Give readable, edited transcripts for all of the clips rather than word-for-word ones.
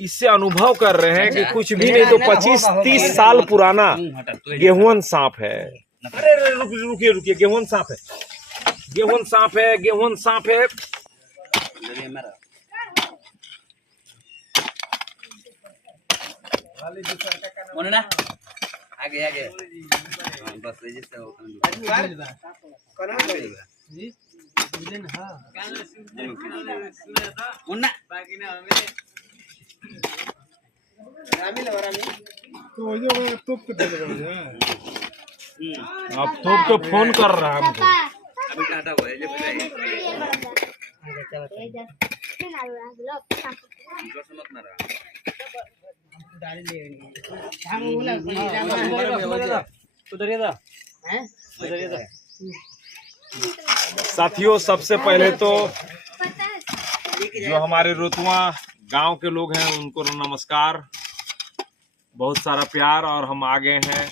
इससे अनुभव कर रहे हैं कि कुछ भी नहीं तो 25-30 साल पुराना गेहूं सांप है। अरे रुकिए रुकिए, गेहूं सांप है, गेहूं सांप है, गेहूं सांप है। आगे आगे बस अब तो फोन कर रहा है हमको। अभी काटा हुआ है साथियों, सबसे पहले तो जो हमारे रोतवा गांव के लोग हैं उनको नमस्कार, बहुत सारा प्यार। और हम आ गए हैं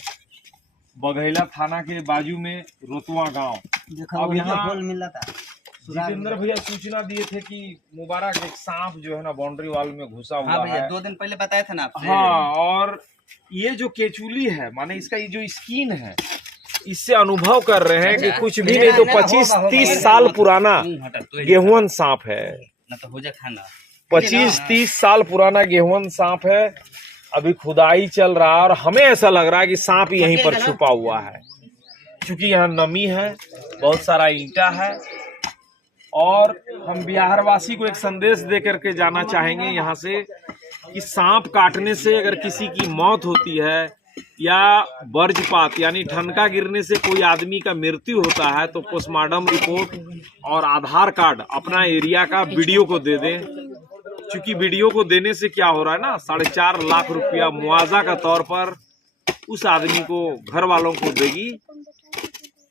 बघैला थाना के बाजू में रोतवा गांव। अब यहाँ जितेंद्र भैया सूचना दिए थे कि मुबारक एक सांप जो है ना बाउंड्री वाल में घुसा हुआ है। 2 दिन पहले बताया था ना आपसे। हाँ, और ये जो केचुली है, माने इसका ये जो स्किन है, इससे अनुभव कर रहे हैं कि कुछ भी नहीं तो 25-30 साल पुराना गेहूं सांप है। 25-30 साल पुराना गेहूं सांप है। अभी खुदाई चल रहा है और हमें ऐसा लग रहा है कि सांप यहीं पर छुपा हुआ है, क्योंकि यहाँ नमी है, बहुत सारा ईंटा है। और हम बिहारवासी को एक संदेश दे करके जाना चाहेंगे यहाँ से कि सांप काटने से अगर किसी की मौत होती है या वज्रपात यानी ठनका गिरने से कोई आदमी का मृत्यु होता है तो पोस्टमार्टम रिपोर्ट और आधार कार्ड अपना एरिया का वीडियो को दे दें। क्योंकि वीडियो को देने से क्या हो रहा है ना, 4.5 लाख रुपया मुआवजा का तौर पर उस आदमी को, घर वालों को देगी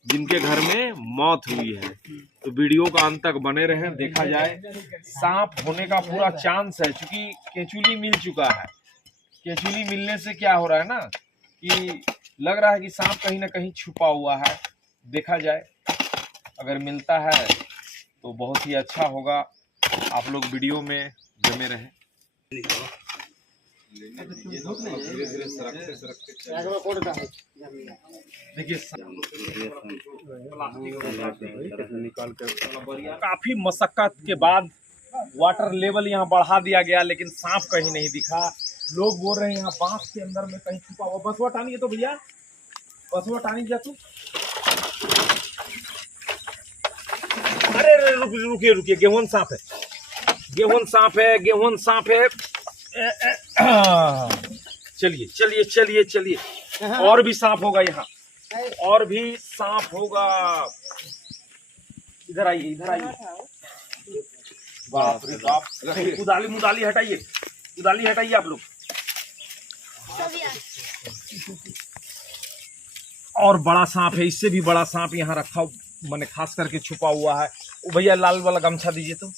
जिनके घर में मौत हुई है। तो वीडियो का अंत तक बने रहें, देखा जाए। सांप होने का पूरा चांस है, क्योंकि केचुली मिल चुका है। केचुली मिलने से क्या हो रहा है ना कि लग रहा है कि सांप कहीं ना कहीं छुपा हुआ है। देखा जाए, अगर मिलता है तो बहुत ही अच्छा होगा। आप लोग वीडियो में जमे रहें। देखिए, काफी मशक्कत के बाद वाटर लेवल यहाँ बढ़ा दिया गया, लेकिन सांप कहीं नहीं दिखा। लोग बोल रहे हैं यहाँ बांस के अंदर में कहीं छुपा हुआ। बसवा टानी है तो भैया, बसवा टानी जा तू। अरे रुकिए रुकिए, गेहूं सांप है, गेहूं सांप है, गेहूं सांप है। चलिए चलिए चलिए चलिए, और भी सांप होगा यहाँ, और भी सांप होगा। इधर आइए, इधर आइए। बाप रे बाप, कुदाली मुदाली हटाइए, कुदाली हटाइए आप लोग। और बड़ा सांप है, इससे भी बड़ा सांप यहाँ रखा, मैंने खास करके छुपा हुआ है। वो भैया लाल वाला गमछा दीजिए तो।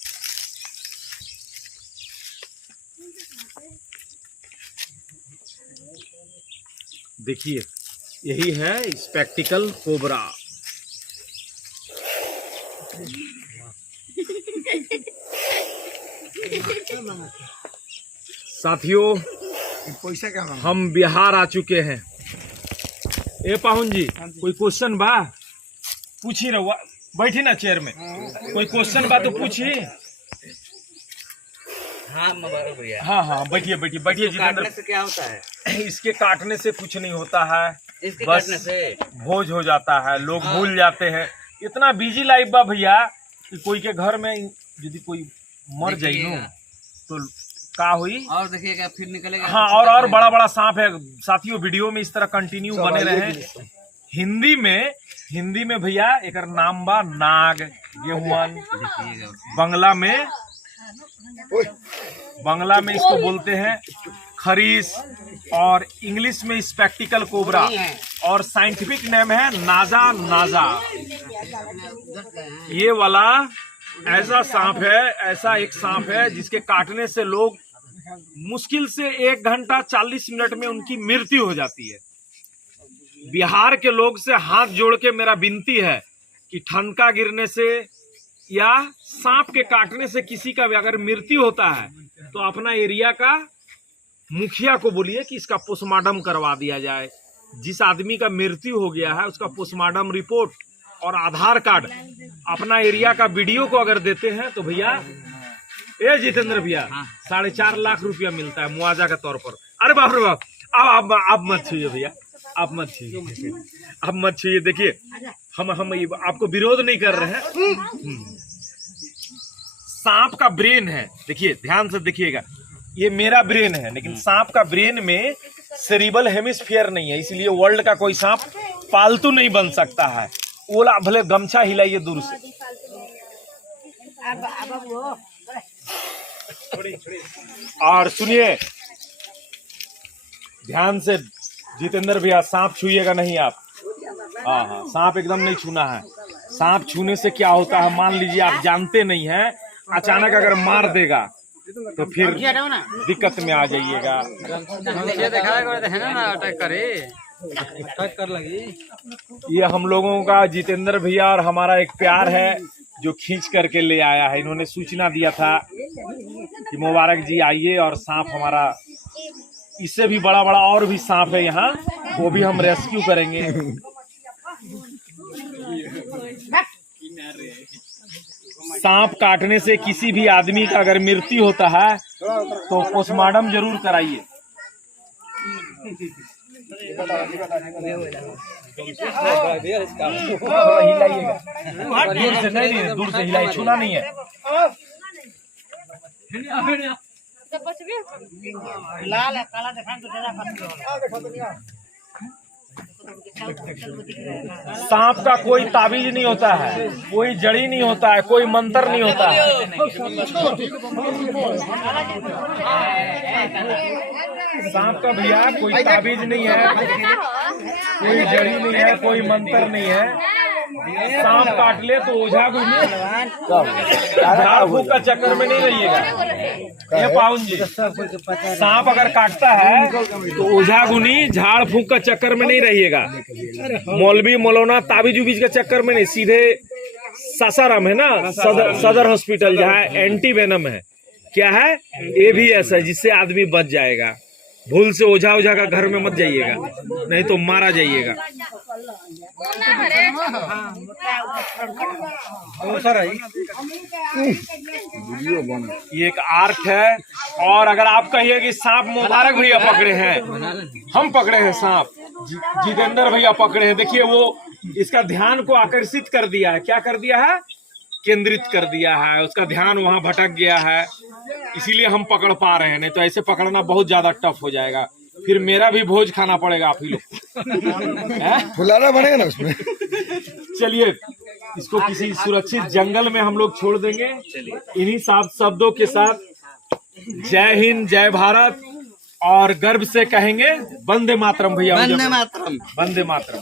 देखिए, यही है स्पेक्टिकल कोबरा। साथियों, हम बिहार आ चुके हैं। ए पाहुन जी, कोई क्वेश्चन बा? पूछी रहुआ, बैठी ना चेयर में। कोई क्वेश्चन बा तो पूछी। हाँ मुबारक भैया। हाँ हाँ, बैठिए बैठिए बैठिए। काटने से क्या होता है? इसके काटने से कुछ नहीं होता है, इसके बस काटने से भोज हो जाता है, लोग भूल जाते हैं। इतना बिजी लाइफ बा भैया कि कोई के घर में यदि कोई मर जाइए तो का हुई। और देखिएगा फिर निकलेगा। हाँ, और बड़ा बड़ा सांप है। साथियों, वीडियो में इस तरह कंटिन्यू बने रहे। हिंदी में भैया एक नाम बा नाग, गेहुअन। बांग्ला में इसको बोलते हैं खरीस, और इंग्लिश में स्पेक्टिकल कोबरा, और साइंटिफिक नेम है नाजा। ये वाला ऐसा सांप है, ऐसा एक सांप है जिसके काटने से लोग मुश्किल से 1 घंटा 40 मिनट में उनकी मृत्यु हो जाती है। बिहार के लोग से हाथ जोड़ के मेरा विनती है कि ठनका गिरने से या सांप के काटने से किसी का भी अगर मृत्यु होता है तो अपना एरिया का मुखिया को बोलिए कि इसका पोस्टमार्टम करवा दिया जाए। जिस आदमी का मृत्यु हो गया है उसका पोस्टमार्टम रिपोर्ट और आधार कार्ड अपना एरिया का वीडियो को अगर देते हैं तो भैया, ए जितेंद्र भैया, 4.5 लाख रुपया मिलता है मुआवजा के तौर पर। अरे बाप रे बाप, अब आप मत छूइए भैया, आप मत छूइए, आप मत छूइए। देखिए हम आपको विरोध नहीं कर रहे हैं। सांप का ब्रेन है, देखिए ध्यान से देखिएगा, ये मेरा ब्रेन है, लेकिन सांप का ब्रेन में सेरिबल हेमिस्फीयर नहीं है, इसलिए वर्ल्ड का कोई सांप पालतू नहीं बन सकता है। ओला भले गमछा हिलाइए दूर से। और सुनिए ध्यान से जितेंद्र भैया, सांप छूइएगा नहीं आप। हाँ, सांप एकदम नहीं छूना है। सांप छूने से क्या होता है, मान लीजिए आप जानते नहीं हैं, अचानक अगर मार देगा तो फिर दिक्कत में आ जाइएगा। ये हम लोगों का जितेंद्र भैया और हमारा एक प्यार है जो खींच करके ले आया है। इन्होंने सूचना दिया था कि मुबारक जी आइए, और सांप हमारा, इससे भी बड़ा बड़ा और भी सांप है यहाँ, वो भी हम रेस्क्यू करेंगे। सांप काटने से किसी भी आदमी का अगर मृत्यु होता है तो पोस्टमार्टम जरूर कराइए। हिलाइएगा दूर से, नहीं दूर से हिलाइए, छूना नहीं है। लाल है, काला दिखाएं तो ज़्यादा सांप का कोई ताबीज नहीं होता है, कोई जड़ी नहीं होता है, कोई मंत्र नहीं होता है। सांप का भैया कोई ताबीज नहीं है, कोई जड़ी नहीं है, कोई मंत्र नहीं है। सांप काट ले तो ओझा झाड़ फूक का चक्कर में नहीं रहिएगा। ये पाउन जी, सांप अगर काटता है तो ओझा गुनी झाड़ फूक का चक्कर में नहीं रहिएगा। मौलवी मौलाना ताबीज उबीज के चक्कर में नहीं, सीधे सासाराम है ना, सदर हॉस्पिटल, जहाँ एंटी वेनम है, क्या है AVS है, जिससे आदमी बच जाएगा। भूल से ओझा ओझा का घर में मत जाइएगा, नहीं तो मारा जाइएगा। ये एक आर्ट है। और अगर आप कहिए कि सांप मुबारक भैया पकड़े हैं, हम पकड़े हैं सांप, जितेंद्र भैया पकड़े हैं, देखिए वो इसका ध्यान को आकर्षित कर दिया है। क्या कर दिया है? केंद्रित कर दिया है, उसका ध्यान वहां भटक गया है, इसीलिए हम पकड़ पा रहे हैं। नहीं तो ऐसे पकड़ना बहुत ज्यादा टफ हो जाएगा, फिर मेरा भी भोज खाना पड़ेगा आप ही लोग। फुलाना बनेगा ना उसमें। चलिए इसको किसी सुरक्षित जंगल में हम लोग छोड़ देंगे। इन्हीं साफ शब्दों के साथ जय हिंद, जय भारत, और गर्व से कहेंगे वंदे मातरम भैया। वंदे मातरम। वंदे मातरम।